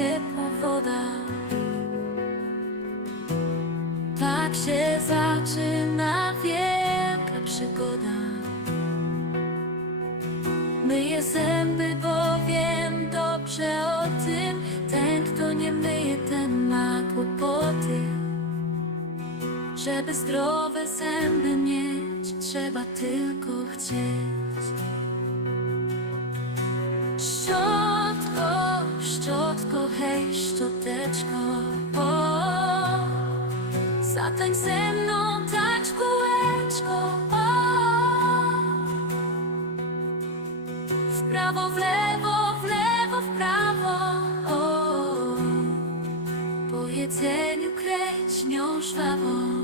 ciepła woda Tak się zaczyna wielka przygoda. Myję zęby, bo wiem dobrze o tym. Ten, kto nie myje, ten ma kłopoty. Żeby zdrowe zęby mieć, trzeba tylko chcieć. Szczotko, hej, szczoteczko, o, zatańcz ze mną, tańcz kółeczko, o, w prawo, w lewo, w lewo, w prawo, o, po jedzeniu kręć nią żwawą.